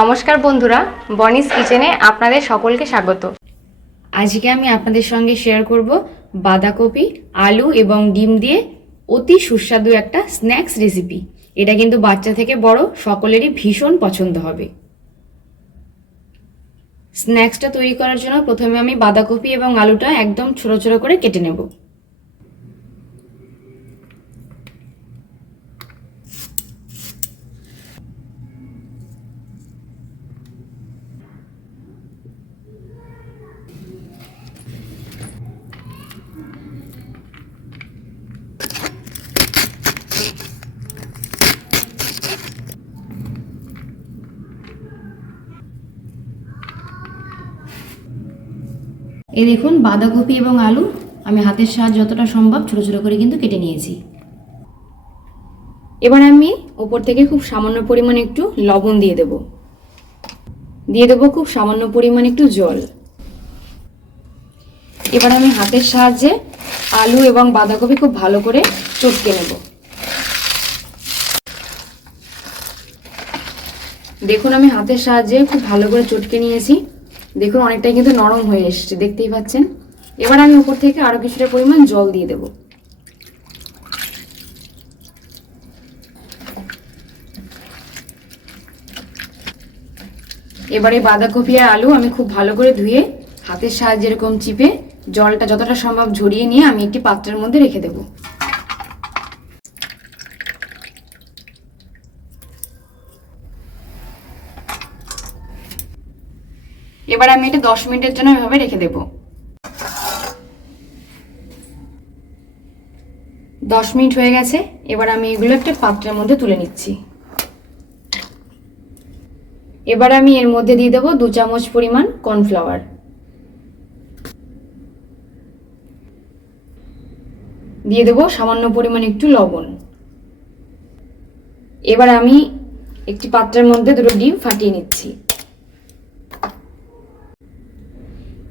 নমস্কার বন্ধুরা, বনিস কিচেনে আপনাদের সকলকে স্বাগত। আজকে আমি আপনাদের সঙ্গে শেয়ার করব বাঁধাকপি, আলু এবং ডিম দিয়ে অতি সুস্বাদু একটা স্ন্যাক্স রেসিপি এটা কিন্তু বাচ্চা থেকে বড়, সকলেরই ভীষণ পছন্দ হবে। স্ন্যাক্সটা তৈরি করার জন্য প্রথমে আমি বাঁধাকপি এবং আলুটা একদম ছোট ছোট করে কেটে নেব। এই দেখুন, বাঁধাকপি এবং আলু। আমি হাতের সাহায্যে যতটা সম্ভব ছোট ছোট করে কিন্তু কেটে নিয়েছি। এবার আমি ওপর থেকে খুব সামান্য পরিমাণে একটু লবণ দিয়ে দেব। দিয়ে দেবো খুব সামান্য পরিমাণে একটু জল। এবার আমি হাতের সাহায্যে আলু এবং বাঁধাকপি খুব ভালো করে চটকে নেব। দেখুন, আমি হাতের সাহায্যে খুব ভালো করে চটকে নিয়েছি। দেখুন, অনেকটাই কিন্তু নরম হয়ে এসছে, দেখতেই পাচ্ছেন। এবার আমি উপর থেকে আরও কিছুটা পরিমাণ জল দিয়ে দেব। এবারে বাঁধাকপি আর আলু আমি খুব ভালো করে ধুয়ে হাতের সাহায্যে এরকম চিপে জলটা যতটা সম্ভব ঝরিয়ে নিয়ে আমি একটি পাত্রের মধ্যে রেখে দেবো। এবার আমি এটা দশ মিনিটের জন্য এভাবে রেখে দেব। দশ মিনিট হয়ে গেছে, এবার আমি এগুলো একটা পাত্রের মধ্যে তুলে নিচ্ছি। এবার আমি এর মধ্যে দিয়ে দেবো দু চামচ পরিমাণ কর্নফ্লাওয়ার। দিয়ে দেবো সামান্য পরিমাণ একটু লবণ। এবার আমি একটি পাত্রের মধ্যে দুটো ডিম ফাটিয়ে নিচ্ছি।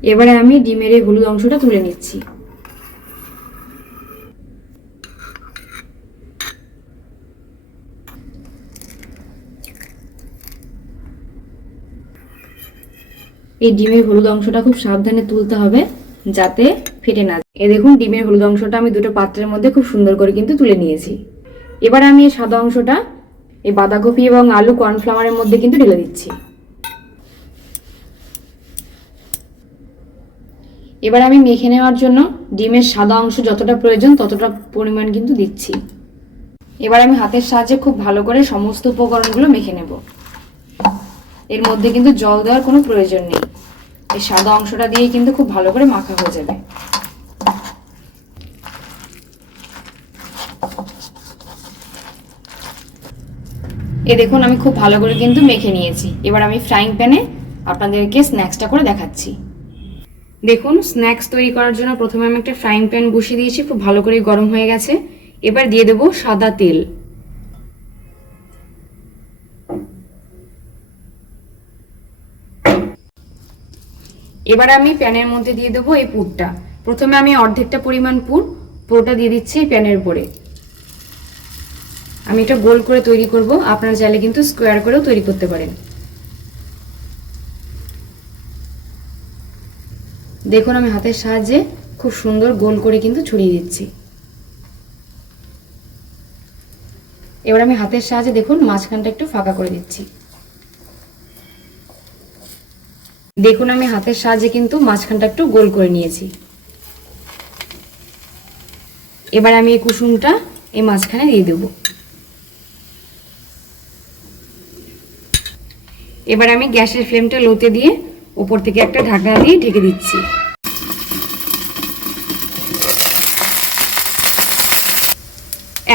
এবারে আমি ডিমের এই হলুদ অংশটা তুলে নিচ্ছি। এই ডিমের হলুদ অংশটা খুব সাবধানে তুলতে হবে যাতে ফেটে না যায়। এ দেখুন, ডিমের হলুদ অংশটা আমি দুটো পাত্রের মধ্যে খুব সুন্দর করে কিন্তু তুলে নিয়েছি। এবার আমি এই সাদা অংশটা এই বাঁধাকপি এবং আলু কর্নফ্লাওয়ারের মধ্যে কিন্তু ঢেলে দিচ্ছি। এবার আমি মেখে নেওয়ার জন্য ডিমের সাদা অংশ যতটা প্রয়োজন ততটা পরিমাণ কিন্তু দিচ্ছি। এবার আমি হাতের সাহায্যে খুব ভালো করে সমস্ত উপকরণগুলো মেখে নেব। এর মধ্যে কিন্তু জল দেওয়ার কোনো প্রয়োজন নেই। এই সাদা অংশটা দিয়েই কিন্তু খুব ভালো করে মাখা হয়ে যাবে। এ দেখুন, আমি খুব ভালো করে কিন্তু মেখে নিয়েছি। এবার আমি ফ্রাইং প্যানে আপনাদেরকে স্ন্যাক্সটা করে দেখাচ্ছি। দেখুন স্ন্যাক্স তৈরি করার জন্য প্রথমে আমি একটা ফ্রাইং প্যান বসিয়ে দিয়েছি, খুব ভালো করে গরম হয়ে গেছে। এবার দিয়ে দেবো সাদা তেল। এবার আমি প্যানের মধ্যে দিয়ে দেবো এই পুরটা। প্রথমে আমি অর্ধেকটা পরিমাণ পুর, পুরোটা দিয়ে দিচ্ছি এই প্যানের উপরে। আমি এটা গোল করে তৈরি করব, আপনারা চাইলে কিন্তু স্কোয়ার করেও তৈরি করতে পারেন। দেখুন, আমি হাতের সাহায্যে খুব সুন্দর গোল করে কিন্তু ছড়িয়ে দিচ্ছি। এবার আমি হাতের সাহায্যে দেখুন, মাঝখানটা একটু ফাঁকা করে দিচ্ছি। দেখুন, আমি হাতের সাহায্যে কিন্তু মাঝখানটা একটু গোল করে নিয়েছি। এবার আমি এই কুসুমটা এই মাঝখানে দিয়ে দেব। এবার আমি গ্যাসের ফ্লেমটা লোতে দিয়ে উপর থেকে একটা ঢাকনা দিয়ে ঢেকে দিচ্ছি।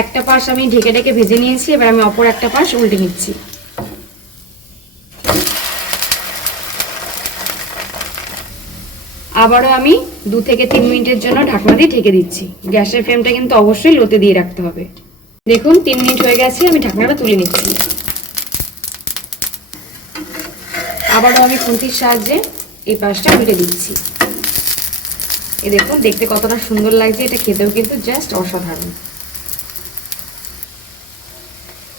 একটা পাশ আমি ঢেকে ঢেকে ভেজে নিয়েছি, এবার আমি অপর একটা পাশ উল্টে নিচ্ছি। আবারও আমি দু থেকে তিন মিনিটের জন্য ঢাকনা দিয়ে ঢেকে দিচ্ছি। গ্যাসের ফ্লেমটা কিন্তু অবশ্যই লোতে দিয়ে রাখতে হবে। দেখুন, তিন মিনিট হয়ে গেছে, আমি ঢাকনাটা তুলে নিচ্ছি। আবারও আমি খুন্তির সাহায্যে এই পাশটা উল্টে দিচ্ছি। এ দেখুন, দেখতে কতটা সুন্দর লাগছে, এটা খেতেও কিন্তু জাস্ট অসাধারণ।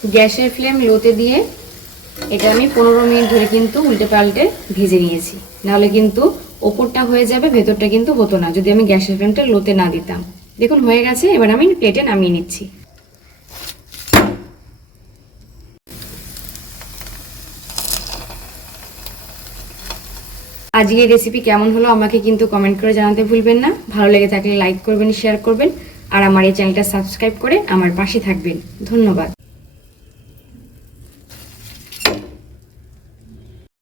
গ্যাসের ফ্লেম লোতে দিয়ে এটা আমি পনেরো মিনিট ধরে কিন্তু উল্টে পাল্টে ভেজে নিয়েছি। নাহলে কিন্তু ওপরটা হয়ে যাবে, ভেতরটা কিন্তু হতো না, যদি আমি গ্যাসের ফ্লেমটা লোতে না দিতাম। দেখুন, হয়ে গেছে, এবার আমি প্লেটে নামিয়ে নিচ্ছি। আজকের রেসিপি কেমন হলো আমাকে কিন্তু কমেন্ট করে জানাতে ভুলবেন না। ভালো লেগে থাকলে লাইক করবেন শেয়ার করবেন, আর আমার এই চ্যানেলটা সাবস্ক্রাইব করে আমার পাশে থাকবেন। ধন্যবাদ।